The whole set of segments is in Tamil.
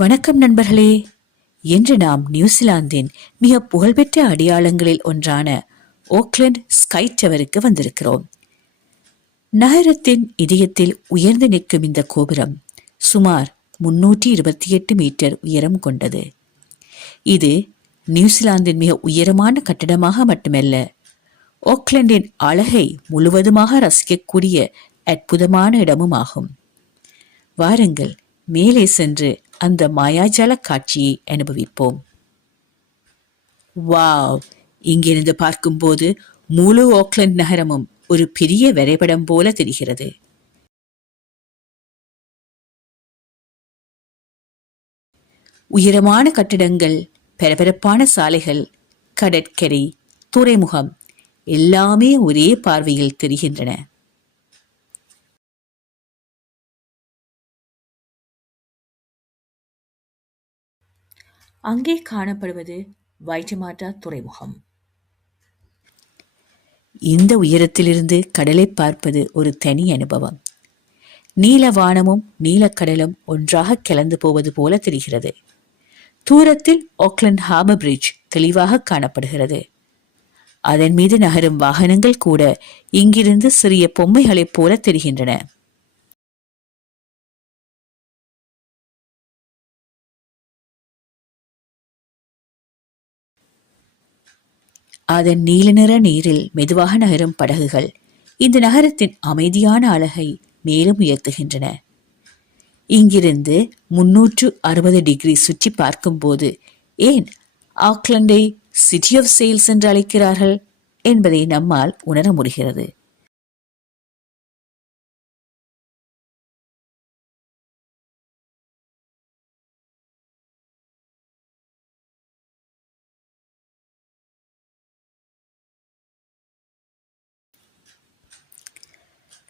வணக்கம் நண்பர்களே. இன்று நாம் நியூசிலாந்தின் மிக புகழ்பெற்ற அடையாளங்களில் ஒன்றான ஓக்லண்ட் ஸ்கை டவருக்கு வந்திருக்கிறோம். நகரத்தின் இதயத்தில் உயர்ந்து நிற்கும் இந்த கோபுரம் சுமார் 328 மீட்டர் உயரம் கொண்டது. இது நியூசிலாந்தின் மிக உயரமான கட்டடமாக மட்டுமல்ல, ஓக்லண்டின் அழகை முழுவதுமாக ரசிக்கக்கூடிய அற்புதமான இடமும் ஆகும். வாருங்கள், மேலே சென்று அந்த மாயாஜால காட்சியை அனுபவிப்போம். வாவ்! இங்கிருந்து பார்க்கும்போது முழு ஓக்லண்ட் நகரமும் ஒரு பெரிய வரைபடம் போல தெரிகிறது. உயரமான கட்டிடங்கள், பரபரப்பான சாலைகள், கடற்கரை, துறைமுகம் எல்லாமே ஒரே பார்வையில் தெரிகின்றன. அங்கே காணப்படுவது வைட்டமாட்டா துறைமுகம். இந்த உயரத்திலிருந்து கடலை பார்ப்பது ஒரு தனி அனுபவம். நீல வானமும் நீலக்கடலும் ஒன்றாக கலந்து போவது போல தெரிகிறது. தூரத்தில் ஓக்லண்ட் ஹார்பர் பிரிட்ஜ் தெளிவாக காணப்படுகிறது. அதன் மீது நகரும் வாகனங்கள் கூட இங்கிருந்து சிறிய பொம்மைகளைப் போல தெரிகின்றன. அதன் நீல நிற நீரில் மெதுவாக நகரும் படகுகள் இந்த நகரத்தின் அமைதியான அழகை மேலும் உயர்த்துகின்றன. இங்கிருந்து 360 டிகிரி சுற்றி பார்க்கும்போது ஏன் ஆக்லண்டை சிட்டி ஆஃப் சேல்ஸ் என்று அழைக்கிறார்கள் என்பதை நம்மால் உணர முடிகிறது.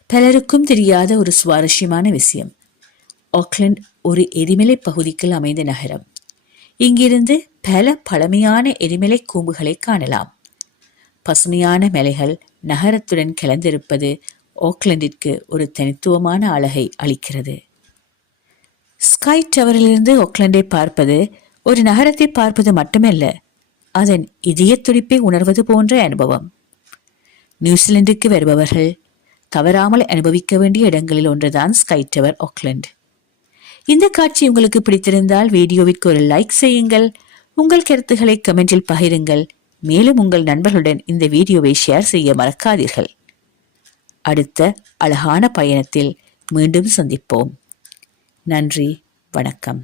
பலருக்கும் தெரியாத ஒரு சுவாரஸ்யமான விஷயம், ஆக்லண்ட் ஒரு எரிமலை பகுதிக்குள் அமைந்த நகரம். இங்கிருந்து பல பழமையான எரிமலை கூம்புகளை காணலாம். பசுமையான மலைகள் நகரத்துடன் கலந்திருப்பது ஆக்லண்டிற்கு ஒரு தனித்துவமான அழகை அளிக்கிறது. ஸ்கை டவரிலிருந்து ஆக்லண்டை பார்ப்பது ஒரு நகரத்தை பார்ப்பது மட்டுமல்ல, அதன் இதய துடிப்பை உணர்வது போன்ற அனுபவம். நியூசிலாந்துக்கு வருபவர்கள் தவறாமல் அனுபவிக்க வேண்டிய இடங்களில் ஒன்றுதான் ஸ்கை டவர் ஆக்லண்ட். இந்த காட்சி உங்களுக்கு பிடித்திருந்தால் வீடியோவிற்கு ஒரு லைக் செய்யுங்கள். உங்கள் கருத்துக்களை கமெண்டில் பகிருங்கள். மேலும் உங்கள் நண்பர்களுடன் இந்த வீடியோவை ஷேர் செய்ய மறக்காதீர்கள். அடுத்த அழகான பயணத்தில் மீண்டும் சந்திப்போம். நன்றி, வணக்கம்.